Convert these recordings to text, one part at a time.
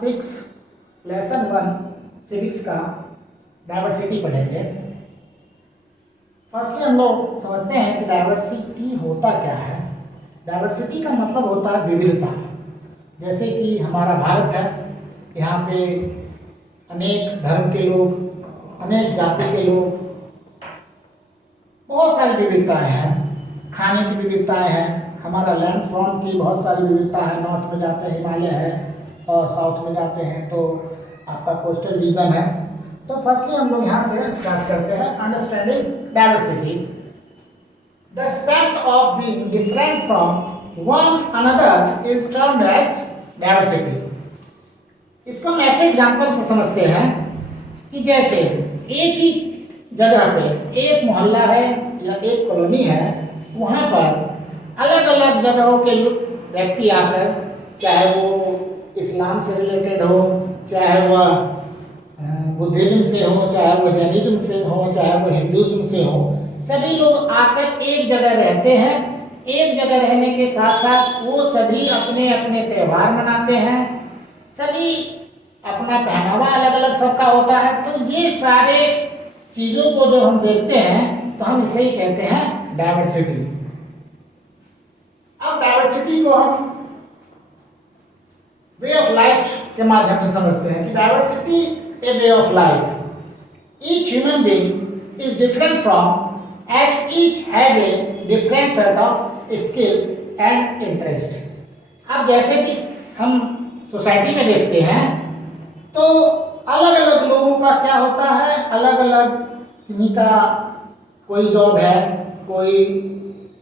6 lesson 1 civics का diversity पढ़ेंगे। Firstly हम लोग समझते हैं कि डाइवर्सिटी होता क्या है। डाइवर्सिटी का मतलब होता है विविधता। जैसे कि हमारा भारत है, यहाँ पे अनेक धर्म के लोग, अनेक जाति के लोग, बहुत सारी विविधताएं हैं। खाने की विविधताएं हैं, हमारा लैंडफॉर्म की बहुत सारी विविधता है। नॉर्थ में जाते हैं हिमालय है, और साउथ में जाते हैं तो आपका कोस्टल रीजन है। तो फर्स्टली हम लोग यहाँ से स्टार्ट करते हैं understanding diversity. The aspect of being different from one another is termed as diversity. इसको हम ऐसे एग्जाम्पल से समझते हैं कि जैसे एक ही जगह पे एक मोहल्ला है या एक कॉलोनी है, वहाँ पर अलग अलग जगहों के व्यक्ति आकर, चाहे वो इस्लाम से रिलेटेड हो, चाहे वह बुद्धिज्म से हो, चाहे वो जैनिज्म से हो, चाहे वो हिंदुज्म से हो, सभी लोग आकर एक जगह रहते हैं। एक जगह रहने के साथ साथ वो सभी अपने अपने त्यौहार मनाते हैं, सभी अपना पहनावा अलग अलग सबका होता है। तो ये सारे चीज़ों को जो हम देखते हैं तो हम इसे ही कहते हैं डाइवर्सिटी। अब डाइवर्सिटी को हम वे ऑफ लाइफ के माध्यम से समझते हैं कि diversity a way of life. Each human being is different from as each has a different set of skills and interest. अब जैसे कि हम सोसाइटी में देखते हैं तो अलग अलग लोगों का क्या होता है, अलग अलग किन्हीं का कोई जॉब है, कोई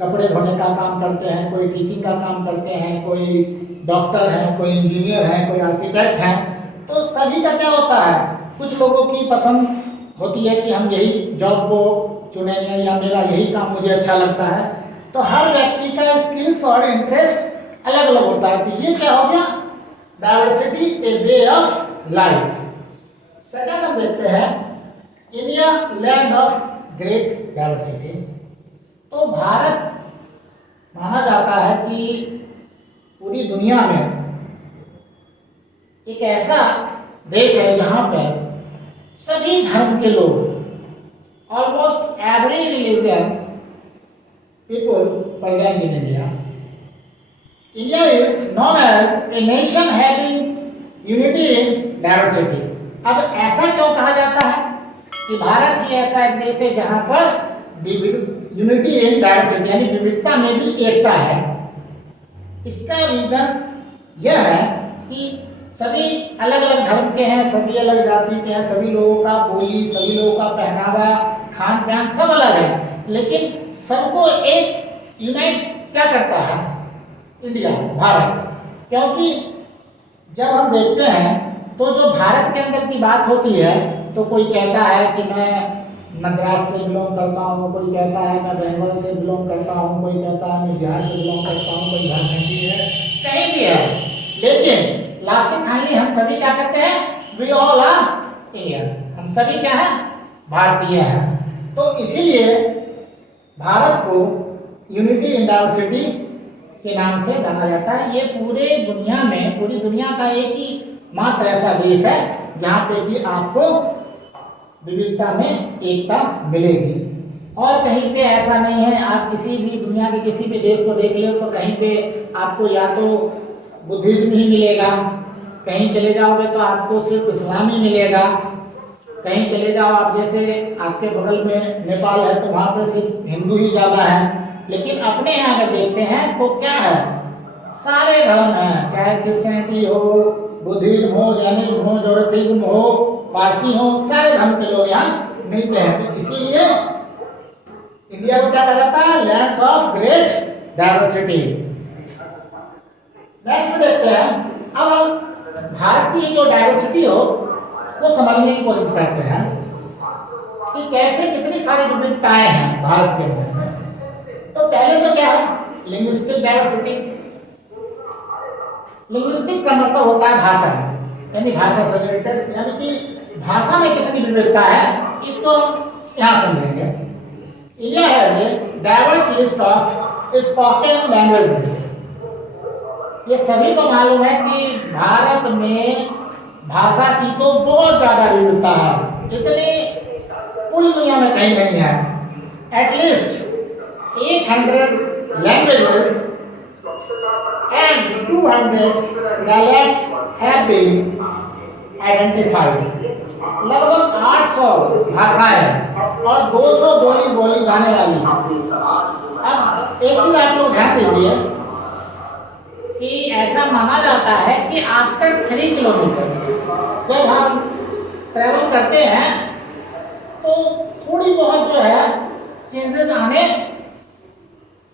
कपड़े धोने का काम करते हैं, कोई टीचिंग का काम करते हैं, कोई डॉक्टर है, कोई इंजीनियर है, कोई आर्किटेक्ट है। तो सभी का क्या होता है, कुछ लोगों की पसंद होती है कि हम यही जॉब को चुनेंगे या मेरा यही काम मुझे अच्छा लगता है। तो हर व्यक्ति का स्किल्स और इंटरेस्ट अलग अलग होता है। तो ये क्या हो गया, diversity a way of life. Second हम देखते हैं India land of great diversity. तो भारत माना जाता है कि पूरी दुनिया में एक ऐसा देश है जहाँ पर सभी धर्म के लोग, almost every religions people present in India. India is known as a nation having unity in diversity. अब ऐसा क्यों कहा जाता है कि भारत ही ऐसा एक देश है जहां पर यूनिटी इन डाइवर्सिटी यानी विविधता में भी एकता है। इसका रीजन यह है कि सभी अलग अलग धर्म के हैं, सभी अलग जाति के हैं, सभी लोगों का बोली, सभी लोगों का पहनावा, खान पान सब अलग है, लेकिन सबको एक यूनाइट क्या करता है, इंडिया, भारत। क्योंकि जब हम देखते हैं तो जो भारत के अंदर की बात होती है तो कोई कहता है कि मैं मद्रास से बिलोंग करता हूँ, कोई कहता है मैं बंगाल से बिलोंग करता हूँ, कोई कहता है मैं बिहार से बिलोंग करता हूँ, कोई झारखंडी है, कहीं भी है, लेकिन लास्ट में फाइनली हम सभी क्या कहते हैं, वी ऑल आर इंडियन। हम सभी क्या है, भारतीय हैं। तो इसीलिए भारत को यूनिटी इन डाइवर्सिटी के नाम से जाना जाता है। ये पूरे दुनिया में, पूरी दुनिया का एक ही मात्र ऐसा देश है जहाँ पे भी आपको विविधता में एकता मिलेगी, और कहीं पे ऐसा नहीं है। आप किसी भी दुनिया के किसी भी देश को देख लो तो कहीं पे आपको या तो बुद्धिज्म ही मिलेगा, कहीं चले जाओगे तो आपको सिर्फ इस्लाम ही मिलेगा, कहीं चले जाओ आप, जैसे आपके बगल में नेपाल है तो वहाँ पे सिर्फ हिंदू ही ज़्यादा है। लेकिन अपने यहाँ अगर देखते हैं तो क्या है, सारे धर्म हैं, चाहे क्रिश्चियनिटी हो, बुद्धिज्म हो, जैनिज्म हो, जोरथिज्म हो, पारसी हो, सारे धर्म के लोग यहाँ मिलते हैं। तो इसीलिए इंडिया को क्या कहा जाता है, lands of great diversity. Next देखते हैं, अब हम भारत की जो डाइवर्सिटी हो वो समझने की कोशिश करते हैं कि कैसे कितनी सारी विविधताएं हैं भारत के अंदर में। तो पहले तो क्या है, लिंग्विस्टिक डाइवर्सिटी। लिंग्विस्टिक का मतलब होता है भाषा, यानी भाषा से रिलेटेड, यानी कि भाषा में कितनी विविधता है इसको यहाँ समझेंगे। India has a diverse list of spoken languages. ये सभी को मालूम है कि भारत में भाषा की तो बहुत ज़्यादा विविधता है, इतनी पूरी दुनिया में कहीं नहीं है। At least 800 languages and 200 dialects have been identified। लगभग 800 भाषाएं और 200 बोली बोली जाने वाली। अब एक चीज आप लोग ध्यान दीजिए कि ऐसा माना जाता है कि आफ्टर 3 किलोमीटर जब हम ट्रैवल करते हैं तो थोड़ी बहुत जो है चेंजेस आने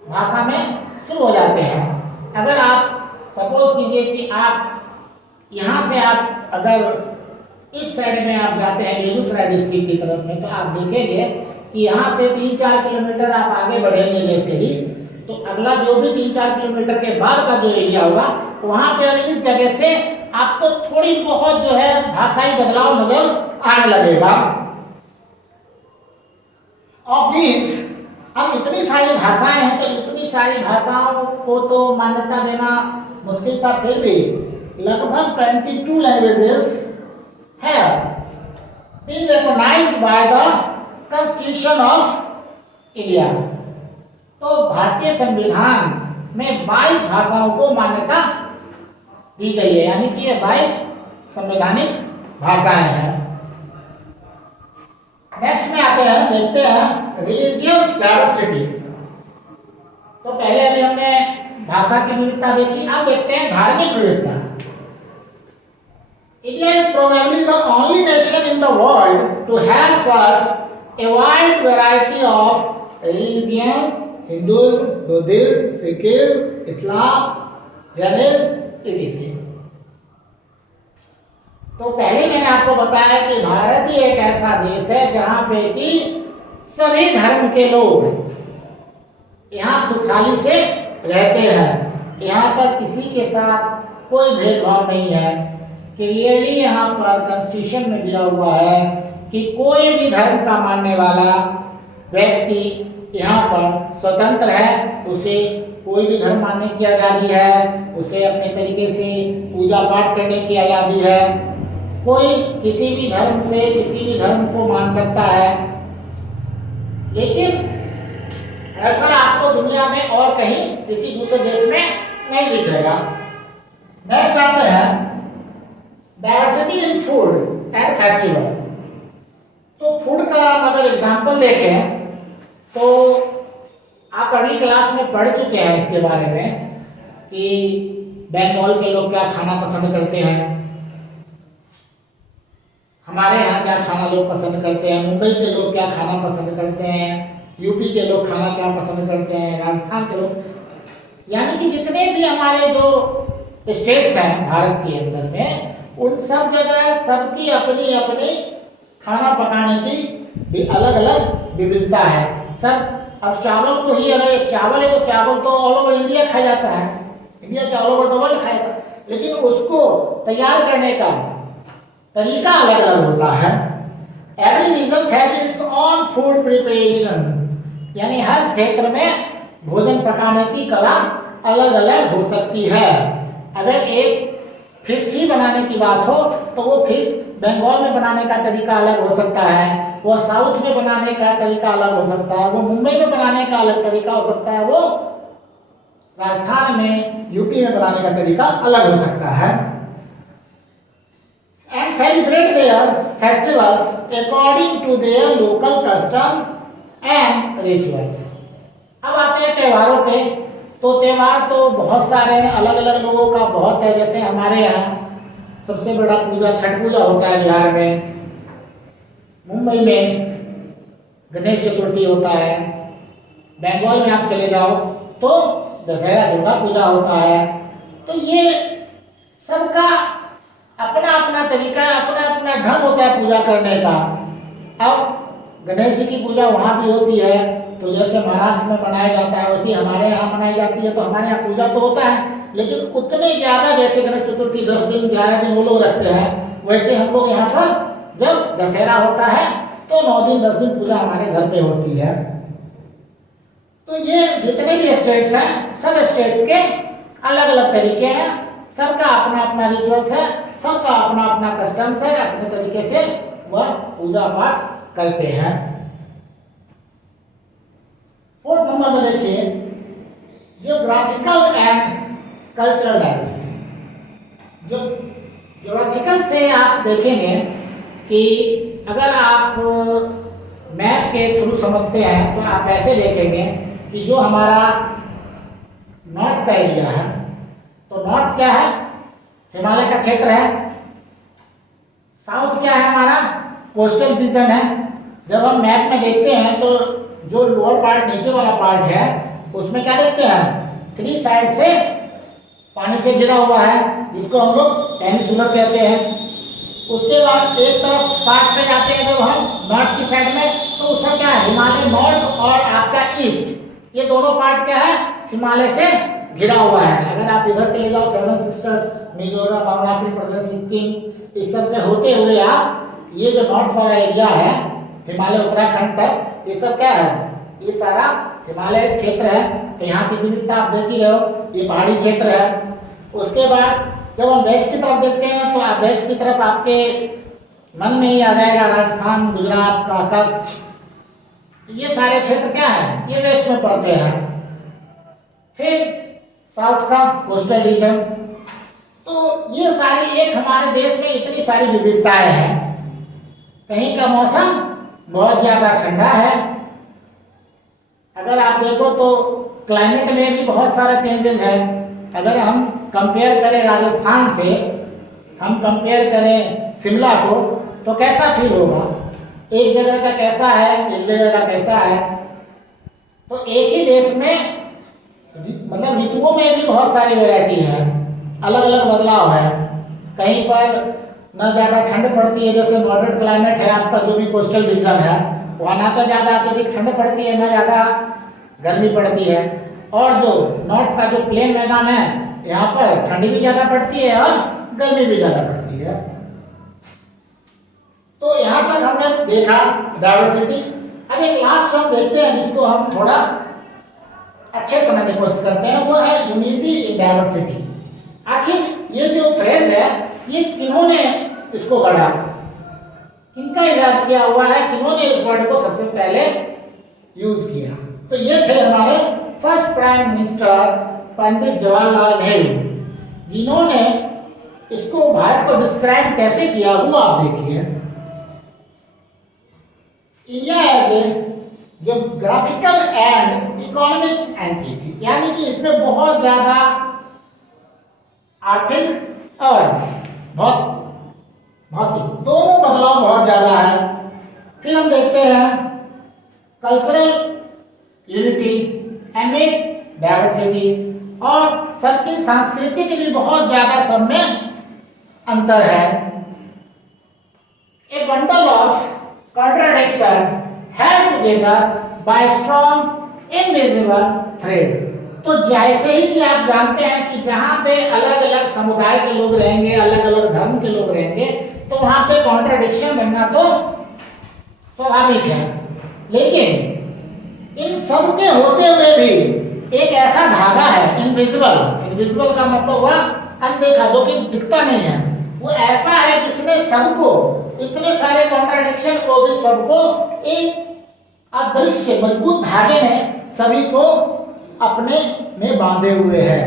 भाषा में शुरू हो जाते हैं। अगर आप सपोज कीजिए कि आप यहाँ से आप अगर इस साइड में आप जाते हैं बेगूसराय डिस्ट्रिक्ट की तरफ में, तो आप देखेंगे कि यहाँ से 3-4 किलोमीटर आप आगे बढ़ेंगे जैसे ही, तो अगला जो भी 3-4 किलोमीटर के बाद का जो एरिया होगा वहाँ पे इस जगह से आपको थोड़ी बहुत जो है भाषाई बदलाव नजर आने लगेगा। ऑफ दिस, अब इतनी सारी भाषाएं हैं तो इतनी सारी भाषाओं को तो मान्यता देना मुश्किल था, फिर भी लगभग 22 languages have been recognized by the Constitution of India। तो भारतीय संविधान में 22 भाषाओं को मान्यता दी गई है, यानी कि ये 22 संवैधानिक भाषाएं हैं। नेक्स्ट में आते हैं, देखते हैं रिलीजियस डाइवर्सिटी। तो पहले अभी हमने भाषा की विविधता देखी, अब देखते हैं धार्मिक विविधता। India is probably the only nation in the world to have such a wide variety of religion, Hinduism, Buddhism, Sikhism, Islam, Jainism, etc। तो पहले मैंने आपको बताया कि भारत ही एक ऐसा देश है जहां पे कि सभी धर्म के लोग यहाँ खुशहाली से रहते हैं। यहाँ पर किसी के साथ कोई भेदभाव नहीं है। क्लियरली यहाँ पर कॉन्स्टिट्यूशन में दिया हुआ है कि कोई भी धर्म का मानने वाला व्यक्ति यहाँ पर स्वतंत्र है, उसे कोई भी धर्म मानने की आज़ादी है, उसे अपने तरीके से पूजा पाठ करने की आज़ादी है। कोई किसी भी धर्म से किसी भी धर्म को मान सकता है, लेकिन ऐसा आपको दुनिया में और कहीं किसी दूसरे देश में नहीं दिखेगा। नेक्स्ट आते हैं diversity in food and festival. तो फूड का अगर एग्जांपल देखें तो आप अगली क्लास में पढ़ चुके हैं इसके बारे में कि बंगाल के लोग क्या खाना पसंद करते हैं, हमारे यहाँ क्या खाना लोग पसंद करते हैं, मुंबई के लोग क्या खाना पसंद करते हैं, यूपी के लोग खाना क्या पसंद करते हैं, राजस्थान के लोग, यानी कि जितने भी हमारे जो स्टेट्स हैं भारत के अंदर में, उन सब जगह सबकी अपनी अपनी खाना पकाने की भी अलग अलग विविधता है। सब अब चावल को ही, अगर चावल है तो चावल तो ऑल ओवर इंडिया खाया जाता है, इंडिया के ऑल ओवर द वर्ल्ड खाया जाता है, लेकिन उसको तैयार करने का तरीका अलग अलग होता है। Every region has its own food preparation, यानी हर क्षेत्र में भोजन पकाने की कला अलग अलग हो सकती है। अगर एक फिश ही बनाने की बात हो तो वो फिश बंगाल में बनाने का तरीका अलग हो सकता है, वो साउथ में बनाने का तरीका अलग हो सकता है, वो मुंबई में बनाने का अलग तरीका हो सकता है, वो राजस्थान में यूपी में बनाने का तरीका अलग हो सकता है। And celebrate their festivals according to their local customs and rituals. अब आते हैं त्योहारों पे। तो त्यौहार तो बहुत सारे हैं, अलग अलग लोगों का बहुत है। जैसे हमारे यहाँ सबसे बड़ा पूजा छठ पूजा होता है बिहार में, मुंबई में गणेश चतुर्थी होता है, बंगाल में आप चले जाओ तो दशहरा दुर्गा पूजा होता है। तो ये सबका अपना अपना तरीका, अपना अपना ढंग होता है पूजा करने का। अब गणेश जी की पूजा वहाँ भी होती है, तो जैसे महाराष्ट्र में मनाया जाता है वैसे हमारे यहाँ मनाई जाती है। तो हमारे यहाँ पूजा तो होता है, लेकिन उतने ज़्यादा जैसे गणेश चतुर्थी 10 दिन 11 दिन वो लोग रखते हैं, वैसे हम लोग यहाँ पर जब दशहरा होता है तो 9 दिन 10 दिन पूजा हमारे घर पे होती है। तो ये जितने भी स्टेट्स हैं, सब स्टेट्स के अलग अलग तरीके हैं, सबका अपना अपना रिचुअल्स है, सबका अपना अपना कस्टम्स है, अपने तरीके से वह पूजा पाठ करते हैं। 4th नंबर में देखिए जियोग्राफिकल एंड कल्चरल डाइवर्सिटी। जो जियोग्राफिकल से आप देखेंगे कि अगर आप मैप के थ्रू समझते हैं तो आप ऐसे देखेंगे कि जो हमारा नॉर्थ का एरिया है, तो नॉर्थ क्या है, हिमालय का क्षेत्र है। साउथ क्या है, हमारा कोस्टल रीजन है। जब हम मैप में देखते हैं तो जो लोअर पार्ट, नीचे वाला पार्ट है, उसमें क्या देखते हैं, 3 साइड से पानी से घिरा हुआ है, जिसको हम लोग पेनिनसुलर कहते हैं। उसके बाद एक तरफ पार्ट पे जाते हैं जब हम नॉर्थ की साइड में, तो उसका क्या है, हिमालय नॉर्थ और आपका ईस्ट, ये दोनों पार्ट क्या है, हिमालय से घिरा हुआ है। अगर आप इधर चले जाओ, 7 सिस्टर्स, मिजोरम, अरुणाचल प्रदेश, सिक्किम, इस सब से होते हुए आप ये जो नॉर्थ वाला एरिया है, हिमालय उत्तराखंड तक, ये सब क्या है, ये सारा हिमालय क्षेत्र है। तो यहाँ की विविधता आप देख ही रहे हो, ये पहाड़ी क्षेत्र है। उसके बाद जब हम वेस्ट की तरफ देखते हैं तो आप वेस्ट की तरफ आपके मन में ही आ जाएगा राजस्थान, गुजरात का कच्छ, तो ये सारे क्षेत्र क्या है, ये वेस्ट में पड़ते हैं। फिर साउथ का कोस्टल रीजन। तो ये सारी, एक हमारे देश में इतनी सारी विविधताएं हैं। कहीं का मौसम बहुत ज़्यादा ठंडा है, अगर आप देखो तो क्लाइमेट में भी बहुत सारा चेंजेस है। अगर हम कंपेयर करें राजस्थान से, हम कंपेयर करें शिमला को, तो कैसा फील होगा, एक जगह का कैसा है, एक जगह का कैसा है। तो एक ही देश में मतलब ऋतुओं में भी बहुत सारी वैरायटी है, अलग अलग बदलाव है। कहीं पर न ज़्यादा ठंड पड़ती है, जैसे मॉडरेट क्लाइमेट है आपका जो भी कोस्टल रीजन है, वहाँ ना तो ज़्यादा अत्यधिक ठंड पड़ती है, ना ज़्यादा गर्मी पड़ती है। और जो नॉर्थ का जो प्लेन मैदान है, यहाँ पर ठंडी भी ज़्यादा पड़ती है और गर्मी भी ज़्यादा पड़ती है। तो यहाँ तक हमने देखा डाइवर्सिटी। अब एक लास्ट हम देखते हैं जिसको हम थोड़ा अच्छे समझने की कोशिश करते हैं, वो है यूनिटी इन डाइवर्सिटी। आखिर ये जो फ्रेज है, ये किन्होंने इसको गढ़ा, किनका इजाद किया हुआ है, किन्होंने इस वर्ड को सबसे पहले यूज किया? तो ये थे हमारे first prime minister Pandit Jawaharlal Nehru, जिन्होंने इसको भारत को डिस्क्राइब कैसे किया वो आप देखिए। India as a geographical and economic entity, यानी कि इसमें बहुत ज्यादा आर्थिक और भौतिक दोनों बदलाव बहुत ज्यादा है। फिर हम देखते हैं कल्चरल यूनिटी एमिड डाइवर्सिटी, और सबकी संस्कृति के भी बहुत ज्यादा सब में अंतर है। ए bundle of contradiction held together by strong invisible thread। तो जैसे ही कि आप जानते हैं कि जहां पे अलग अलग समुदाय के लोग रहेंगे, अलग अलग धर्म के लोग रहेंगे, तो वहां पे कॉन्ट्राडिक्शन बनना तो स्वाभाविक है। लेकिन इन सब के होते हुए भी एक ऐसा धागा है, इनविजिबल का मतलब हुआ अनदेखा, जो कि दिखता नहीं है, वो ऐसा है जिसमें सबको, इतने सारे कॉन्ट्राडिक्शन को भी सबको एक अदृश्य मजबूत धागे में सभी को अपने में बांधे हुए हैं।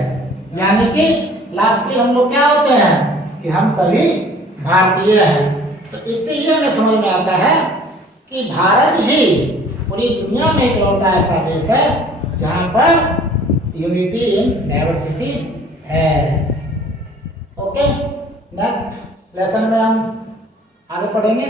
यानी कि लास्टली हम लोग क्या होते हैं कि हम सभी भारतीय हैं। तो इससे ये हमें समझ में आता है कि भारत ही पूरी दुनिया में इकलौता ऐसा देश है जहाँ पर यूनिटी इन डाइवर्सिटी है। ओके, नेक्स्ट लेसन में हम आगे पढ़ेंगे।